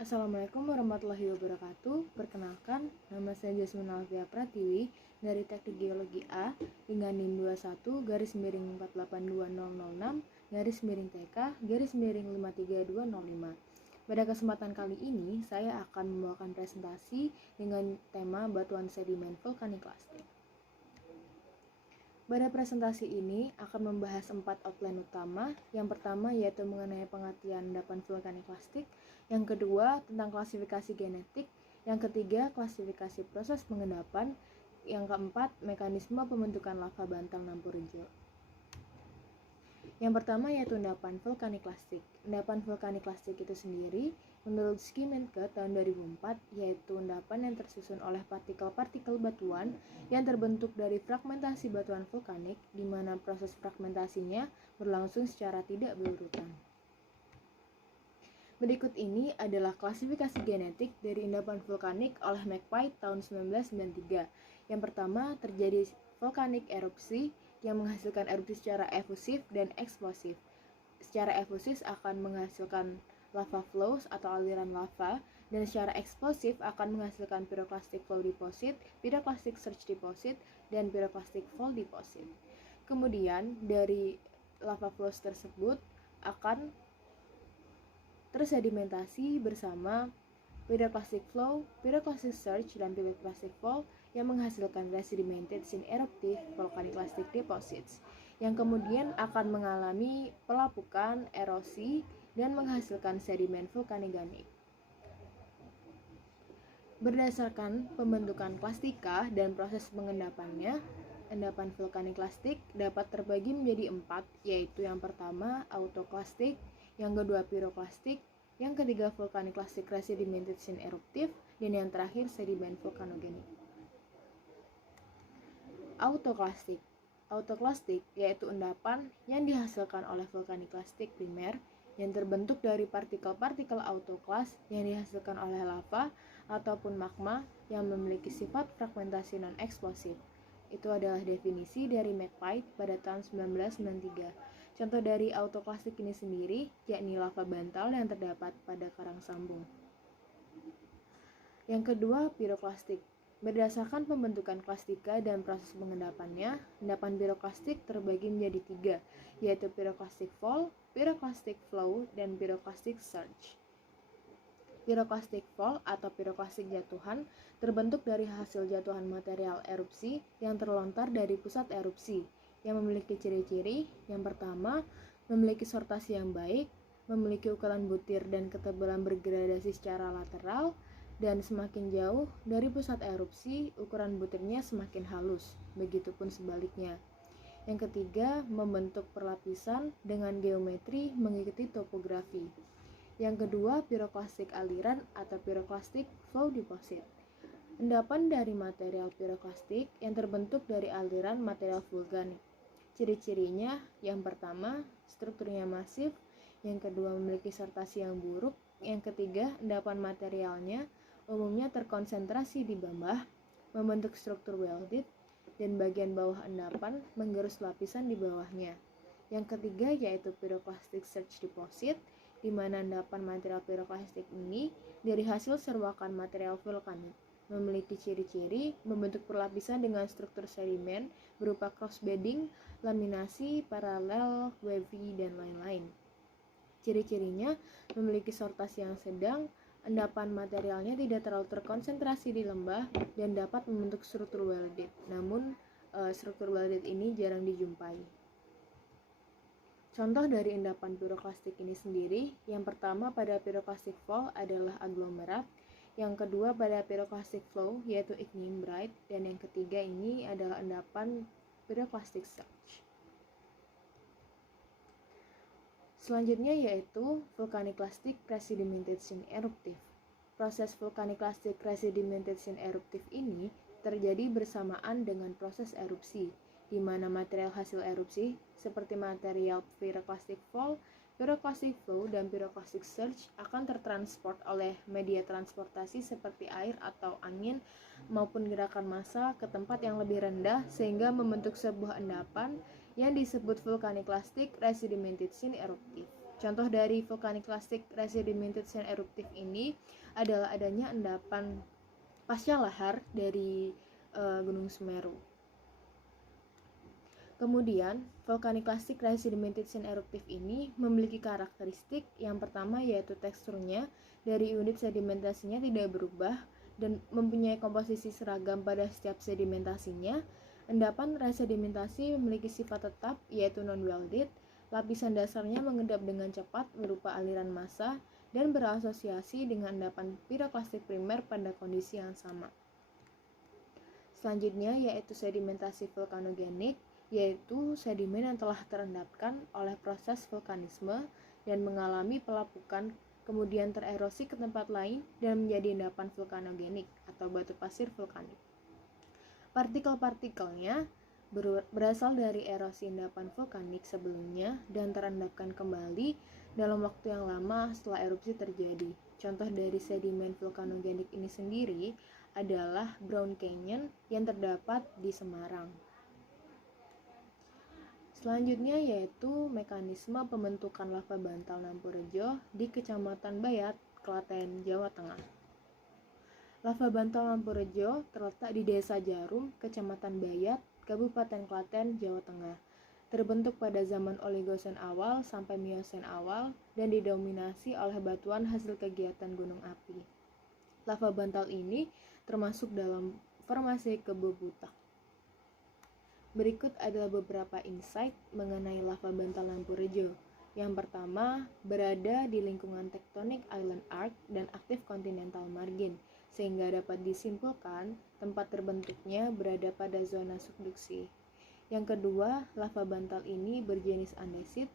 Assalamualaikum warahmatullahi wabarakatuh. Perkenalkan, nama saya Jasmine Alfia Pratiwi dari Teknik Geologi A dengan NIM 21-48006-TK-53205. Pada kesempatan kali ini, saya akan membawakan presentasi dengan tema batuan sedimen vulkanik lastik. Pada presentasi ini akan membahas 4 outline utama. Yang pertama yaitu mengenai pengertian endapan vulkanik lastik, yang kedua tentang klasifikasi genetik, yang ketiga klasifikasi proses pengendapan, yang keempat mekanisme pembentukan lava bantal Nampurejo. Yang pertama yaitu endapan vulkanik lastik. Endapan vulkanik lastik itu sendiri menurut Skimenke tahun 2004 yaitu endapan yang tersusun oleh partikel-partikel batuan yang terbentuk dari fragmentasi batuan vulkanik di mana proses fragmentasinya berlangsung secara tidak berurutan. Berikut ini adalah klasifikasi genetik dari endapan vulkanik oleh McPike tahun 1993. Yang pertama terjadi vulkanik erupsi yang menghasilkan erupsi secara efusif dan eksplosif. Secara efusif akan menghasilkan lava flows atau aliran lava, dan secara eksplosif akan menghasilkan pyroclastic flow deposit, pyroclastic surge deposit, dan pyroclastic fall deposit. Kemudian dari lava flows tersebut akan tersedimentasi bersama pyroclastic flow, pyroclastic surge, dan pyroclastic fall yang menghasilkan resedimentation eruptive volcanic lastic deposits yang kemudian akan mengalami pelapukan, erosi, dan menghasilkan sedimen vulkanogenik. Berdasarkan pembentukan klastika dan proses pengendapannya, endapan vulkanik lastik dapat terbagi menjadi 4, yaitu yang pertama autoklastik, yang kedua pyroklastik, yang ketiga vulkanik lastik resedimentation eruptive, dan yang terakhir sedimen vulkanogenik. Autoklastik. Autoklastik yaitu endapan yang dihasilkan oleh vulkanik lastik primer yang terbentuk dari partikel-partikel autoklas yang dihasilkan oleh lava ataupun magma yang memiliki sifat fragmentasi non-eksplosif. Itu adalah definisi dari McPike pada tahun 1993. Contoh dari autoklastik ini sendiri yakni lava bantal yang terdapat pada karang sambung. Yang kedua, pyroklastik. Berdasarkan pembentukan klastika dan proses pengendapannya, endapan pyroklastik terbagi menjadi 3, yaitu pyroklastic fall, pyroklastic flow, dan pyroklastic surge. Pyroklastic fall atau pyroklastik jatuhan terbentuk dari hasil jatuhan material erupsi yang terlontar dari pusat erupsi, yang memiliki ciri-ciri. Yang pertama, memiliki sortasi yang baik, memiliki ukuran butir dan ketebalan bergradasi secara lateral, dan semakin jauh dari pusat erupsi, ukuran butirnya semakin halus, begitupun sebaliknya. Yang ketiga, membentuk perlapisan dengan geometri mengikuti topografi. Yang kedua, pyroklastik aliran atau pyroklastic flow deposit. Endapan dari material pyroklastik yang terbentuk dari aliran material vulkanik. Ciri-cirinya, yang pertama, strukturnya masif, yang kedua memiliki sortasi yang buruk, yang ketiga, endapan materialnya umumnya terkonsentrasi di bawah, membentuk struktur welded, dan bagian bawah endapan menggerus lapisan di bawahnya. Yang ketiga yaitu pyroclastic surge deposit, di mana endapan material pyroclastic ini dari hasil serwakan material vulkanik, memiliki ciri-ciri membentuk perlapisan dengan struktur sedimen berupa cross bedding, laminasi, paralel, wavy, dan lain-lain. Ciri-cirinya memiliki sortasi yang sedang, endapan materialnya tidak terlalu terkonsentrasi di lembah, dan dapat membentuk struktur welded. Namun, struktur welded ini jarang dijumpai. Contoh dari endapan pyroklastik ini sendiri, yang pertama pada pyroklastic fall adalah aglomerat, yang kedua pada pyroklastic flow yaitu ignimbrite, dan yang ketiga ini adalah endapan pyroklastic surge. Selanjutnya yaitu vulkanik lastik resedimentation eruptive. Proses vulkanik lastik resedimentation eruptive ini terjadi bersamaan dengan proses erupsi, di mana material hasil erupsi seperti material pyroclastic fall, pyroclastic flow, dan pyroclastic surge akan tertransport oleh media transportasi seperti air atau angin maupun gerakan massa ke tempat yang lebih rendah sehingga membentuk sebuah endapan yang disebut vulkanik lastik resedimentation eruptive. Contoh dari vulkanik klastik resedimented and eruptif ini adalah adanya endapan pasca lahar dari Gunung Semeru. Kemudian, vulkanik klastik resedimented and eruptif ini memiliki karakteristik yang pertama yaitu teksturnya dari unit sedimentasinya tidak berubah dan mempunyai komposisi seragam pada setiap sedimentasinya. Endapan resedimentasi memiliki sifat tetap yaitu non-welded, lapisan dasarnya mengendap dengan cepat berupa aliran massa dan berasosiasi dengan endapan piroklastik primer pada kondisi yang sama. Selanjutnya yaitu sedimentasi vulkanogenik, yaitu sedimen yang telah terendapkan oleh proses vulkanisme dan mengalami pelapukan kemudian tererosi ke tempat lain dan menjadi endapan vulkanogenik atau batu pasir vulkanik. Partikel-partikelnya berasal dari erosi endapan vulkanik sebelumnya dan terendapkan kembali dalam waktu yang lama setelah erupsi terjadi. Contoh dari sedimen vulkanogenik ini sendiri adalah Brown Canyon yang terdapat di Semarang. Selanjutnya yaitu mekanisme pembentukan lava bantal Nampurejo di Kecamatan Bayat, Klaten, Jawa Tengah. Lava bantal Nampurejo terletak di Desa Jarum, Kecamatan Bayat, Kabupaten Klaten, Jawa Tengah. Terbentuk pada zaman Oligosen awal sampai Miosen awal dan didominasi oleh batuan hasil kegiatan gunung api. Lava bantal ini termasuk dalam formasi Kebo Butak. Berikut adalah beberapa insight mengenai lava bantal Nampurejo. Yang pertama, berada di lingkungan tektonik island arc dan aktif continental margin, sehingga dapat disimpulkan tempat terbentuknya berada pada zona subduksi. Yang kedua, lava bantal ini berjenis andesit,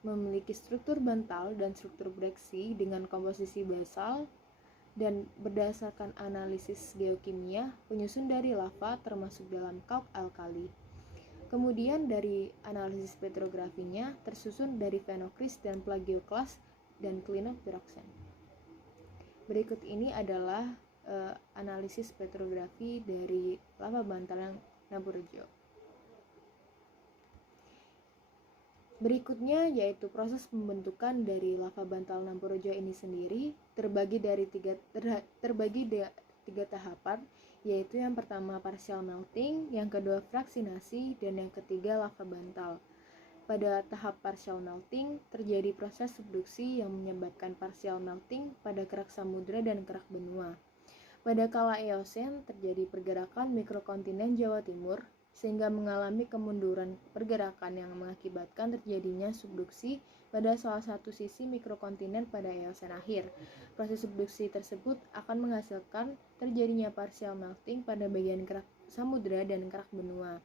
memiliki struktur bantal dan struktur breksi dengan komposisi basal, dan berdasarkan analisis geokimia, penyusun dari lava termasuk dalam kalk alkali. Kemudian dari analisis petrografinya tersusun dari phenocryst dan plagioklas dan clinopyroxene. Berikut ini adalah analisis petrografi dari lava bantal Nampurejo. Berikutnya yaitu proses pembentukan dari lava bantal Nampurejo ini sendiri terbagi tiga tahapan, yaitu yang pertama partial melting, yang kedua fraksinasi, dan yang ketiga lava bantal. Pada tahap partial melting terjadi proses subduksi yang menyebabkan partial melting pada kerak samudra dan kerak benua. Pada kala Eosen terjadi pergerakan mikrokontinen Jawa Timur sehingga mengalami kemunduran pergerakan yang mengakibatkan terjadinya subduksi pada salah satu sisi mikrokontinen pada Eosen akhir. Proses subduksi tersebut akan menghasilkan terjadinya partial melting pada bagian kerak samudra dan kerak benua.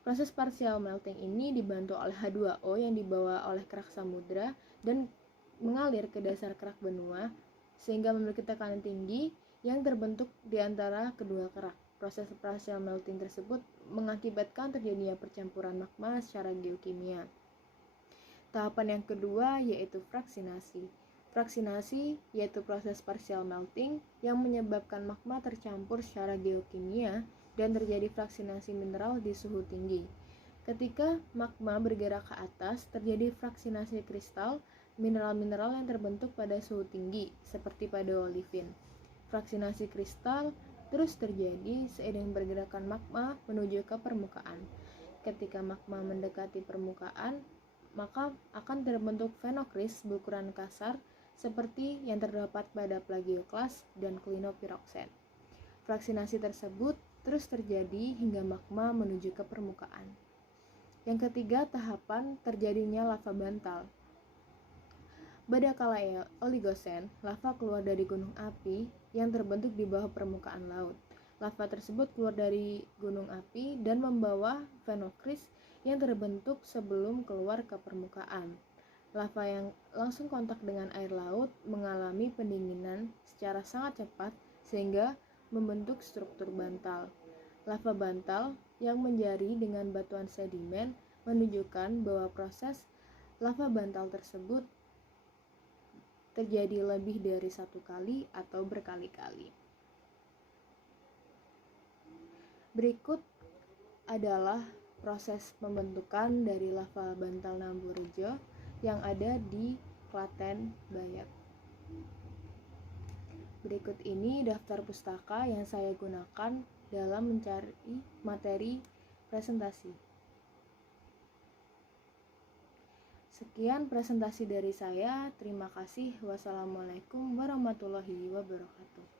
Proses partial melting ini dibantu oleh H2O yang dibawa oleh kerak samudra dan mengalir ke dasar kerak benua sehingga memiliki tekanan tinggi yang terbentuk di antara kedua kerak. Proses partial melting tersebut mengakibatkan terjadinya percampuran magma secara geokimia. Tahapan yang kedua yaitu fraksinasi. Fraksinasi yaitu proses partial melting yang menyebabkan magma tercampur secara geokimia dan terjadi fraksinasi mineral di suhu tinggi. Ketika magma bergerak ke atas, terjadi fraksinasi kristal mineral-mineral yang terbentuk pada suhu tinggi, seperti pada olivin. Fraksinasi kristal terus terjadi seiring pergerakan magma menuju ke permukaan. Ketika magma mendekati permukaan, maka akan terbentuk phenocryst berukuran kasar seperti yang terdapat pada plagioklas dan clinopyroxene. Fraksinasi tersebut terus terjadi hingga magma menuju ke permukaan. Yang ketiga, tahapan terjadinya lava bantal. Pada kala Oligosen, lava keluar dari gunung api yang terbentuk di bawah permukaan laut. Lava tersebut keluar dari gunung api dan membawa phenocryst yang terbentuk sebelum keluar ke permukaan. Lava yang langsung kontak dengan air laut mengalami pendinginan secara sangat cepat sehingga membentuk struktur bantal. Lava bantal yang menjadi dengan batuan sedimen menunjukkan bahwa proses lava bantal tersebut terjadi lebih dari satu kali atau berkali-kali. Berikut adalah proses pembentukan dari lava bantal Nampurejo yang ada di Klaten, Bayat. Berikut ini daftar pustaka yang saya gunakan dalam mencari materi presentasi. Sekian presentasi dari saya. Terima kasih. Wassalamualaikum warahmatullahi wabarakatuh.